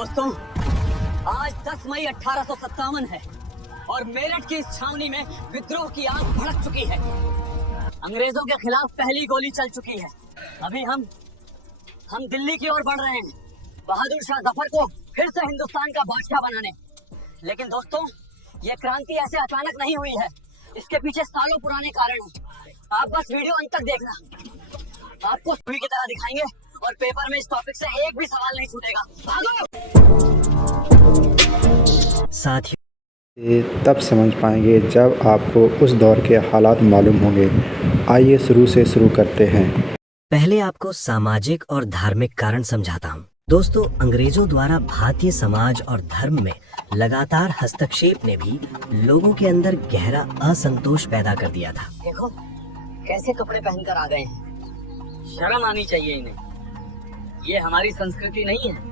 दोस्तों, आज 10 मई 1857 है और मेरठ की इस छावनी में विद्रोह की आग भड़क चुकी है। अंग्रेजों के खिलाफ पहली गोली चल चुकी है। अभी हम दिल्ली की ओर बढ़ रहे हैं, बहादुर शाह जफर को फिर से हिंदुस्तान का बादशाह बनाने। लेकिन दोस्तों, ये क्रांति ऐसे अचानक नहीं हुई है, इसके पीछे सालों पुराने कारण हैं। आप बस वीडियो अंत तक देखना, आपको सुई की तरह दिखाएंगे और पेपर में इस टॉपिक से एक भी सवाल नहीं छूटेगा। भागो! साथियों, तब समझ पाएंगे जब आपको उस दौर के हालात मालूम होंगे। आइए शुरू करते हैं। पहले आपको सामाजिक और धार्मिक कारण समझाता हूँ। दोस्तों, अंग्रेजों द्वारा भारतीय समाज और धर्म में लगातार हस्तक्षेप ने भी लोगों के अंदर गहरा असंतोष पैदा कर दिया था। देखो कैसे कपड़े पहनकर आ गए हैं, शर्म आनी चाहिए इन्हें। ये हमारी संस्कृति नहीं है।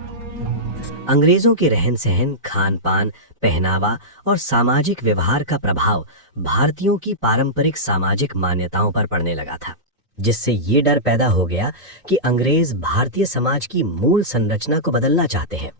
अंग्रेजों के रहन सहन, खान पान, पहनावा और सामाजिक व्यवहार का प्रभाव भारतीयों की पारंपरिक सामाजिक मान्यताओं पर पड़ने लगा था, जिससे ये डर पैदा हो गया कि अंग्रेज भारतीय समाज की मूल संरचना को बदलना चाहते हैं।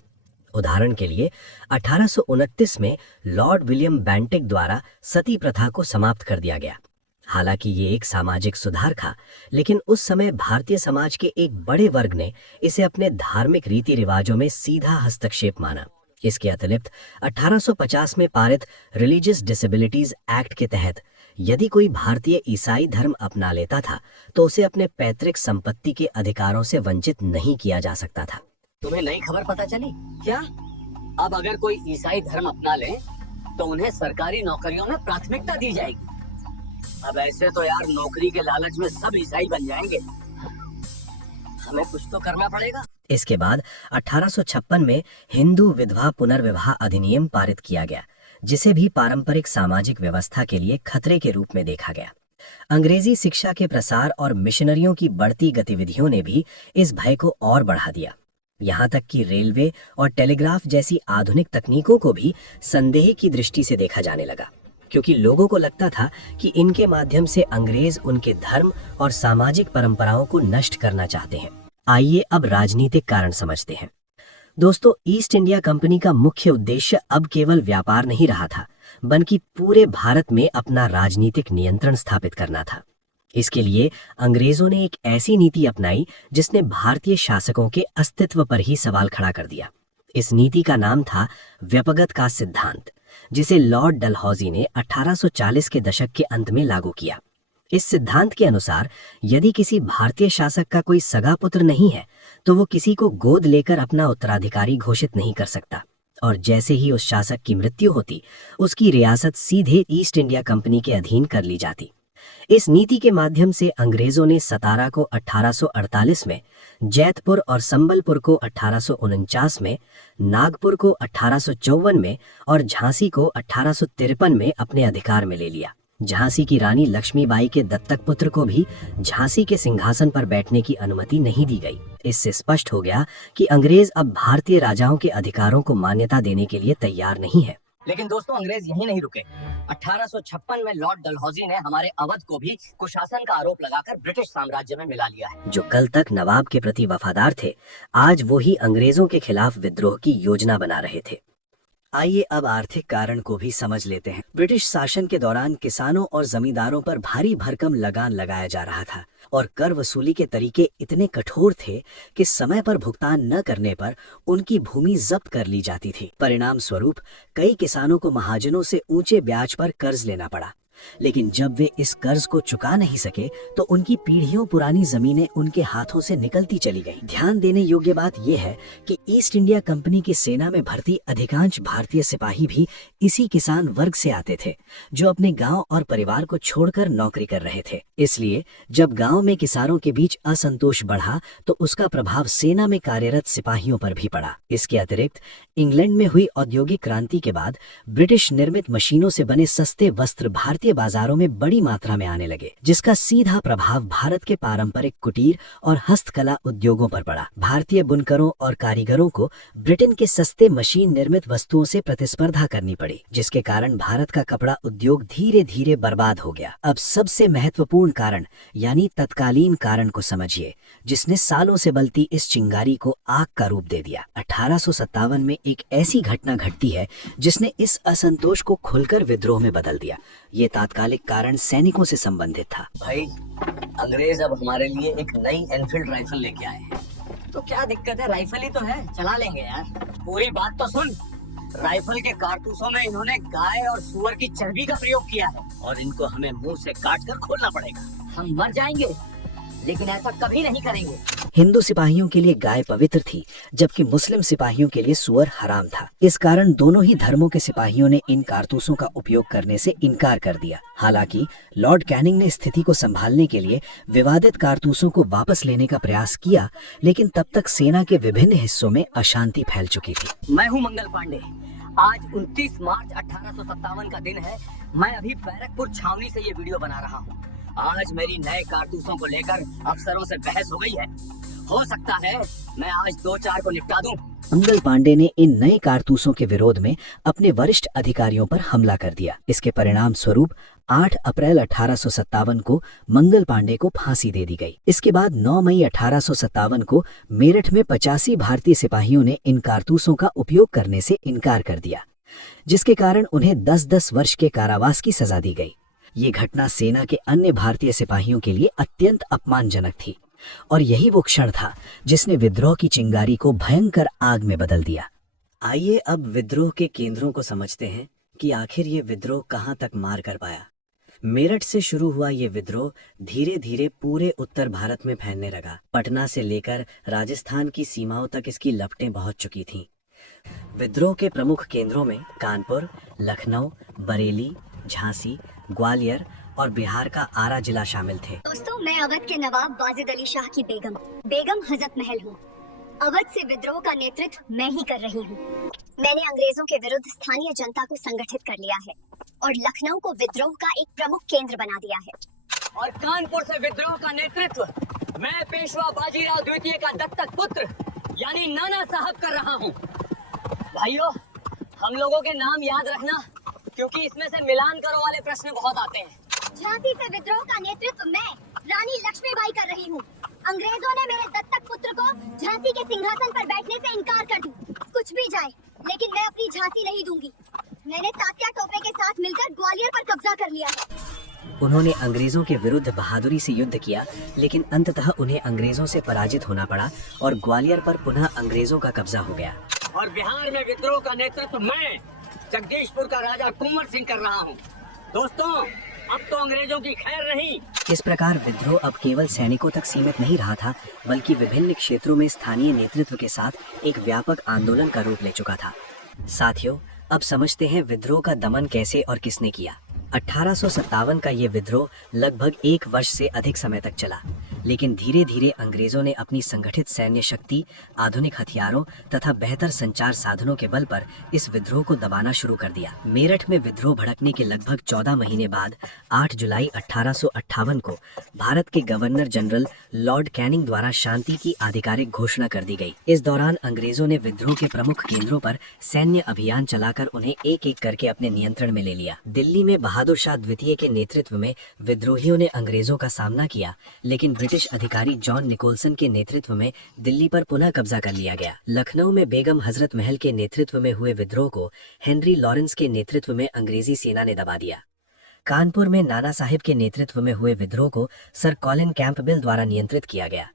उदाहरण के लिए 1829 में लॉर्ड विलियम बेंटिक द्वारा सती प्रथा को समाप्त कर दिया गया। हालांकि ये एक सामाजिक सुधार था, लेकिन उस समय भारतीय समाज के एक बड़े वर्ग ने इसे अपने धार्मिक रीति रिवाजों में सीधा हस्तक्षेप माना। इसके अतिरिक्त 1850 में पारित रिलीजियस डिसेबिलिटीज एक्ट के तहत यदि कोई भारतीय ईसाई धर्म अपना लेता था तो उसे अपने पैतृक संपत्ति के अधिकारों से वंचित नहीं किया जा सकता था। तुम्हें नई खबर पता चली क्या? अब अगर कोई ईसाई धर्म अपना ले तो उन्हें सरकारी नौकरियों में प्राथमिकता दी जाएगी। अब ऐसे तो यार नौकरी के लालच में सब ईसाई बन जाएंगे। हमें कुछ तो करना पड़ेगा। इसके बाद 1856 में हिंदू विधवा पुनर्विवाह अधिनियम पारित किया गया, जिसे भी पारंपरिक सामाजिक व्यवस्था के लिए खतरे के रूप में देखा गया। अंग्रेजी शिक्षा के प्रसार और मिशनरियों की बढ़ती गतिविधियों ने भी इस भय को और बढ़ा दिया। यहाँ तक कि रेलवे और टेलीग्राफ जैसी आधुनिक तकनीकों को भी संदेह की दृष्टि से देखा जाने लगा, क्योंकि लोगों को लगता था कि इनके माध्यम से अंग्रेज उनके धर्म और सामाजिक परंपराओं को नष्ट करना चाहते हैं। आइए अब राजनीतिक कारण समझते हैं। दोस्तों, ईस्ट इंडिया कंपनी का मुख्य उद्देश्य अब केवल व्यापार नहीं रहा था, बल्कि पूरे भारत में अपना राजनीतिक नियंत्रण स्थापित करना था। इसके लिए अंग्रेजों ने एक ऐसी नीति अपनाई जिसने भारतीय शासकों के अस्तित्व पर ही सवाल खड़ा कर दिया। इस नीति का नाम था व्यपगत का सिद्धांत, जिसे लॉर्ड डलहौजी ने 1840 के दशक के अंत में लागू किया। इस सिद्धांत के अनुसार यदि किसी भारतीय शासक का कोई सगा पुत्र नहीं है तो वो किसी को गोद लेकर अपना उत्तराधिकारी घोषित नहीं कर सकता, और जैसे ही उस शासक की मृत्यु होती उसकी रियासत सीधे ईस्ट इंडिया कंपनी के अधीन कर ली जाती। इस नीति के माध्यम से अंग्रेजों ने सतारा को 1848 में, जैतपुर और संबलपुर को 1849 में, नागपुर को 1854 में और झांसी को 1853 में अपने अधिकार में ले लिया। झांसी की रानी लक्ष्मीबाई के दत्तक पुत्र को भी झांसी के सिंहासन पर बैठने की अनुमति नहीं दी गई। इससे स्पष्ट हो गया कि अंग्रेज अब भारतीय राजाओं के अधिकारों को मान्यता देने के लिए तैयार नहीं है। लेकिन दोस्तों, अंग्रेज यहीं नहीं रुके। 1856 में लॉर्ड डलहौजी ने हमारे अवध को भी कुशासन का आरोप लगाकर ब्रिटिश साम्राज्य में मिला लिया है। जो कल तक नवाब के प्रति वफादार थे, आज वो ही अंग्रेजों के खिलाफ विद्रोह की योजना बना रहे थे। आइए अब आर्थिक कारण को भी समझ लेते हैं। ब्रिटिश शासन के दौरान किसानों और जमींदारों पर भारी भरकम लगान लगाया जा रहा था और कर वसूली के तरीके इतने कठोर थे कि समय पर भुगतान न करने पर उनकी भूमि जब्त कर ली जाती थी। परिणाम स्वरूप कई किसानों को महाजनों से ऊंचे ब्याज पर कर्ज लेना पड़ा। लेकिन जब वे इस कर्ज को चुका नहीं सके तो उनकी पीढ़ियों पुरानी जमीनें उनके हाथों से निकलती चली गईं। ध्यान देने योग्य बात यह है कि ईस्ट इंडिया कंपनी की सेना में भर्ती अधिकांश भारतीय सिपाही भी इसी किसान वर्ग से आते थे, जो अपने गांव और परिवार को छोड़कर नौकरी कर रहे थे। इसलिए जब गांव में किसानों के बीच असंतोष बढ़ा तो उसका प्रभाव सेना में कार्यरत सिपाहियों पर भी पड़ा। इसके अतिरिक्त इंग्लैंड में हुई औद्योगिक क्रांति के बाद ब्रिटिश निर्मित मशीनों से बने सस्ते वस्त्र भारतीय भारतीय बाजारों में बड़ी मात्रा में आने लगे, जिसका सीधा प्रभाव भारत के पारंपरिक कुटीर और हस्तकला उद्योगों पर पड़ा। भारतीय बुनकरों और कारीगरों को ब्रिटेन के सस्ते मशीन निर्मित वस्तुओं से प्रतिस्पर्धा करनी पड़ी, जिसके कारण भारत का कपड़ा उद्योग धीरे धीरे बर्बाद हो गया। अब सबसे महत्वपूर्ण कारण यानी तत्कालीन कारण को समझिए, जिसने सालों से बलती इस चिंगारी को आग का रूप दे दिया। 1857 में एक ऐसी घटना घटती है जिसने इस असंतोष को खुलकर विद्रोह में बदल दिया। ये तात्कालिक कारण सैनिकों से संबंधित था। भाई, अंग्रेज अब हमारे लिए एक नई एनफील्ड राइफल लेके आए हैं। तो क्या दिक्कत है, राइफल ही तो है, चला लेंगे यार। पूरी बात तो सुन। राइफल के कारतूसों में इन्होंने गाय और सूअर की चर्बी का प्रयोग किया है और इनको हमें मुंह से काट कर खोलना पड़ेगा। हम मर जाएंगे लेकिन ऐसा कभी नहीं करेंगे। हिंदू सिपाहियों के लिए गाय पवित्र थी, जबकि मुस्लिम सिपाहियों के लिए सूअर हराम था। इस कारण दोनों ही धर्मों के सिपाहियों ने इन कारतूसों का उपयोग करने से इनकार कर दिया। हालांकि लॉर्ड कैनिंग ने स्थिति को संभालने के लिए विवादित कारतूसों को वापस लेने का प्रयास किया, लेकिन तब तक सेना के विभिन्न हिस्सों में अशांति फैल चुकी थी। मैं हूं मंगल पांडे। आज 29 मार्च 1857 का दिन है। मैं अभी बैरकपुर छावनी से ये वीडियो बना रहा हूँ। आज मेरी नए कारतूसों को लेकर अफसरों से बहस हो गई है। हो सकता है मैं आज 2-4 को निपटा दूं। मंगल पांडे ने इन नए कारतूसों के विरोध में अपने वरिष्ठ अधिकारियों पर हमला कर दिया। इसके परिणाम स्वरूप 8 अप्रैल 1857 को मंगल पांडे को फांसी दे दी गई। इसके बाद 9 मई 1857 को मेरठ में 85 भारतीय सिपाहियों ने इन कारतूसों का उपयोग करने से इनकार कर दिया, जिसके कारण उन्हें 10-10 वर्ष के कारावास की सजा दी गई। ये घटना सेना के अन्य भारतीय सिपाहियों के लिए अत्यंत अपमानजनक थी और यही वो क्षण था जिसने विद्रोह की चिंगारी को भयंकर आग में बदल दिया। आइए अब विद्रोह के केंद्रों को समझते हैं कि आखिर ये विद्रोह कहां तक मार कर पाया। मेरठ से शुरू हुआ ये विद्रोह धीरे धीरे पूरे उत्तर भारत में फैलने लगा। पटना से लेकर राजस्थान की सीमाओं तक इसकी लपटें पहुंच चुकी थीं। विद्रोह के प्रमुख केंद्रों में कानपुर, लखनऊ, बरेली, झांसी, ग्वालियर और बिहार का आरा जिला शामिल थे। दोस्तों, मैं अवध के नवाब वाजिद अली शाह की बेगम हजरत महल हूँ। अवध से विद्रोह का नेतृत्व मैं ही कर रही हूँ। मैंने अंग्रेजों के विरुद्ध स्थानीय जनता को संगठित कर लिया है और लखनऊ को विद्रोह का एक प्रमुख केंद्र बना दिया है। और कानपुर से विद्रोह का नेतृत्व मैं पेशवा बाजीराव द्वितीय का दत्तक पुत्र यानी नाना साहब कर रहा हूँ। भाइयों, हम लोगों के नाम याद रखना, क्योंकि इसमें से मिलान करो वाले प्रश्न बहुत आते हैं। झांसी से विद्रोह का नेतृत्व मैं रानी लक्ष्मीबाई कर रही हूँ। अंग्रेजों ने मेरे दत्तक पुत्र को झांसी के सिंहासन पर बैठने से इनकार कर दी। कुछ भी जाए, लेकिन मैं अपनी झांसी नहीं दूंगी। मैंने तात्या टोपे के साथ मिलकर ग्वालियर पर कब्जा कर लिया है। उन्होंने अंग्रेजों के विरुद्ध बहादुरी से युद्ध किया, लेकिन अंततः उन्हें अंग्रेजों से पराजित होना पड़ा और ग्वालियर पर पुनः अंग्रेजों का कब्जा हो गया। और बिहार में विद्रोह का नेतृत्व मैं जगदीशपुर का राजा कुंवर सिंह कर रहा हूँ। दोस्तों, अब तो अंग्रेजों की खैर नहीं। इस प्रकार विद्रोह अब केवल सैनिकों तक सीमित नहीं रहा था, बल्कि विभिन्न क्षेत्रों में स्थानीय नेतृत्व के साथ एक व्यापक आंदोलन का रूप ले चुका था। साथियों, अब समझते हैं विद्रोह का दमन कैसे और किसने किया। 1857 का ये विद्रोह लगभग 1 वर्ष से अधिक समय तक चला, लेकिन धीरे धीरे अंग्रेजों ने अपनी संगठित सैन्य शक्ति, आधुनिक हथियारों तथा बेहतर संचार साधनों के बल पर इस विद्रोह को दबाना शुरू कर दिया। मेरठ में विद्रोह भड़कने के लगभग 14 महीने बाद 8 जुलाई 1858 को भारत के गवर्नर जनरल लॉर्ड कैनिंग द्वारा शांति की आधिकारिक घोषणा कर दी गई। इस दौरान अंग्रेजों ने विद्रोह के प्रमुख केंद्रों पर सैन्य अभियान चलाकर उन्हें एक एक करके अपने नियंत्रण में ले लिया। दिल्ली में बहादुर शाह द्वितीय के नेतृत्व में विद्रोहियों ने अंग्रेजों का सामना किया, लेकिन ब्रिटिश अधिकारी जॉन निकोलसन के नेतृत्व में दिल्ली पर पुनः कब्जा कर लिया गया। लखनऊ में बेगम हजरत महल के नेतृत्व में हुए विद्रोह को हेनरी लॉरेंस के नेतृत्व में अंग्रेजी सेना ने दबा दिया। कानपुर में नाना साहिब के नेतृत्व में हुए विद्रोह को सर कॉलिन कैंपबेल द्वारा नियंत्रित किया गया।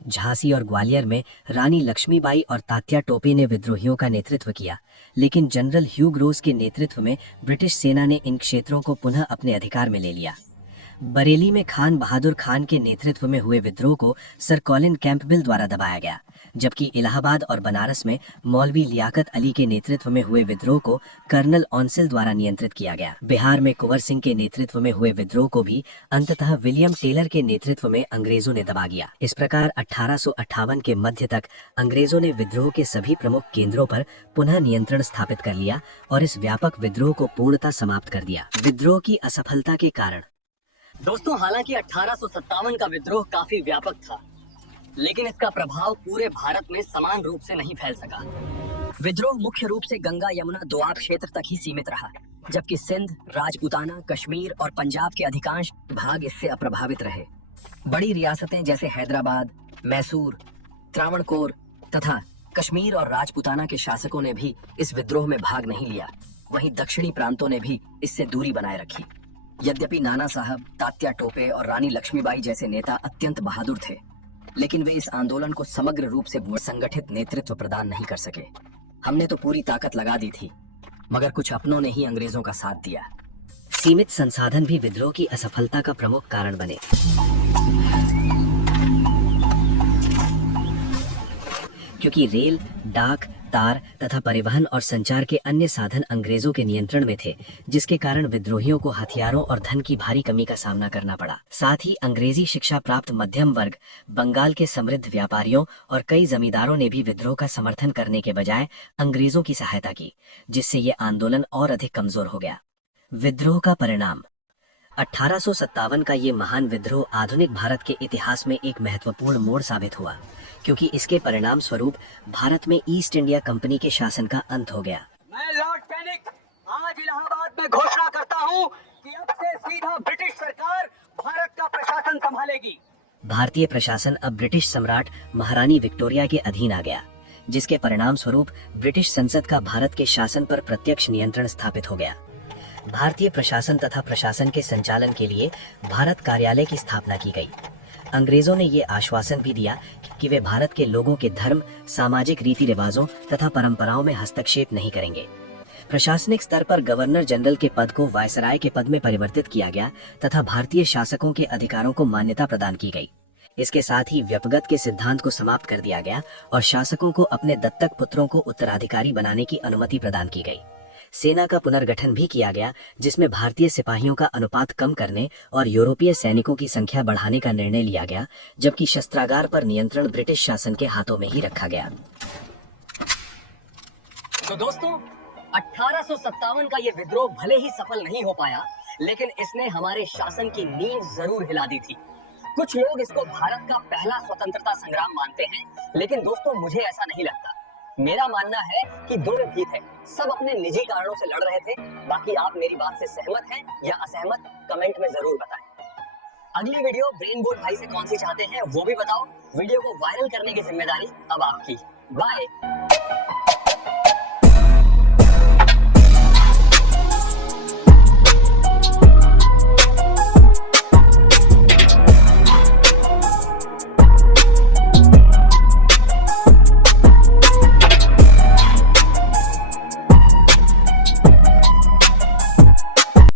झांसी और ग्वालियर में रानी लक्ष्मीबाई और तात्या टोपे ने विद्रोहियों का नेतृत्व किया, लेकिन जनरल ह्यू ग्रोस के नेतृत्व में ब्रिटिश सेना ने इन क्षेत्रों को पुनः अपने अधिकार में ले लिया। बरेली में खान बहादुर खान के नेतृत्व में हुए विद्रोह को सर कॉलिन कैंपबेल द्वारा दबाया गया, जबकि इलाहाबाद और बनारस में मौलवी लियाकत अली के नेतृत्व में हुए विद्रोह को कर्नल ऑन्सिल द्वारा नियंत्रित किया गया। बिहार में कुंवर सिंह के नेतृत्व में हुए विद्रोह को भी अंततः विलियम टेलर के नेतृत्व में अंग्रेजों ने दबा दिया। इस प्रकार 1858 के मध्य तक अंग्रेजों ने विद्रोह के सभी प्रमुख केंद्रों पर पुनः नियंत्रण स्थापित कर लिया और इस व्यापक विद्रोह को पूर्णतः समाप्त कर दिया। विद्रोह की असफलता के कारण दोस्तों, हालांकि 1857 का विद्रोह काफी व्यापक था, लेकिन इसका प्रभाव पूरे भारत में समान रूप से नहीं फैल सका। विद्रोह मुख्य रूप से गंगा यमुना दोआब क्षेत्र तक ही सीमित रहा, जबकि सिंध, राजपूताना, कश्मीर और पंजाब के अधिकांश भाग इससे अप्रभावित रहे। बड़ी रियासतें जैसे हैदराबाद, मैसूर, त्रावणकोर तथा कश्मीर और राजपूताना के शासकों ने भी इस विद्रोह में भाग नहीं लिया। वहीं दक्षिणी प्रांतों ने भी इससे दूरी बनाए रखी। यद्यपि नाना साहब, तात्या टोपे और रानी लक्ष्मीबाई जैसे नेता अत्यंत बहादुर थे, लेकिन वे इस आंदोलन को समग्र रूप से संगठित नेतृत्व प्रदान नहीं कर सके। हमने तो पूरी ताकत लगा दी थी, मगर कुछ अपनों ने ही अंग्रेजों का साथ दिया। सीमित संसाधन भी विद्रोह की असफलता का प्रमुख कारण बने, क्योंकि रेल, डाक, तार तथा परिवहन और संचार के अन्य साधन अंग्रेजों के नियंत्रण में थे, जिसके कारण विद्रोहियों को हथियारों और धन की भारी कमी का सामना करना पड़ा। साथ ही अंग्रेजी शिक्षा प्राप्त मध्यम वर्ग, बंगाल के समृद्ध व्यापारियों और कई जमींदारों ने भी विद्रोह का समर्थन करने के बजाय अंग्रेजों की सहायता की, जिससे ये आंदोलन और अधिक कमजोर हो गया। विद्रोह का परिणाम 1857 का ये महान विद्रोह आधुनिक भारत के इतिहास में एक महत्वपूर्ण मोड़ साबित हुआ, क्योंकि इसके परिणाम स्वरूप भारत में ईस्ट इंडिया कंपनी के शासन का अंत हो गया। मैं लॉर्ड कैनिंग आज इलाहाबाद में घोषणा करता हूं कि अब से सीधा ब्रिटिश सरकार भारत का प्रशासन संभालेगी। भारतीय प्रशासन अब ब्रिटिश सम्राट महारानी विक्टोरिया के अधीन आ गया, जिसके परिणाम स्वरूप ब्रिटिश संसद का भारत के शासन पर प्रत्यक्ष नियंत्रण स्थापित हो गया। भारतीय प्रशासन तथा प्रशासन के संचालन के लिए भारत कार्यालय की स्थापना की गई। अंग्रेजों ने ये आश्वासन भी दिया कि वे भारत के लोगों के धर्म, सामाजिक रीति रिवाजों तथा परंपराओं में हस्तक्षेप नहीं करेंगे। प्रशासनिक स्तर पर गवर्नर जनरल के पद को वायसराय के पद में परिवर्तित किया गया तथा भारतीय शासकों के अधिकारों को मान्यता प्रदान की गई। इसके साथ ही व्यपगत के सिद्धांत को समाप्त कर दिया गया और शासकों को अपने दत्तक पुत्रों को उत्तराधिकारी बनाने की अनुमति प्रदान की गई। सेना का पुनर्गठन भी किया गया, जिसमें भारतीय सिपाहियों का अनुपात कम करने और यूरोपीय सैनिकों की संख्या बढ़ाने का निर्णय लिया गया, जबकि शस्त्रागार पर नियंत्रण ब्रिटिश शासन के हाथों में ही रखा गया। तो दोस्तों, 1857 का ये विद्रोह भले ही सफल नहीं हो पाया, लेकिन इसने हमारे शासन की नींव जरूर हिला दी थी। कुछ लोग इसको भारत का पहला स्वतंत्रता संग्राम मानते हैं, लेकिन दोस्तों मुझे ऐसा नहीं लगता। मेरा मानना है कि दो विपरीत है, सब अपने निजी कारणों से लड़ रहे थे। बाकी आप मेरी बात से सहमत हैं या असहमत, कमेंट में जरूर बताएं। अगली वीडियो ब्रेन बोर्ड भाई से कौन सी चाहते हैं वो भी बताओ। वीडियो को वायरल करने की जिम्मेदारी अब आपकी। बाय।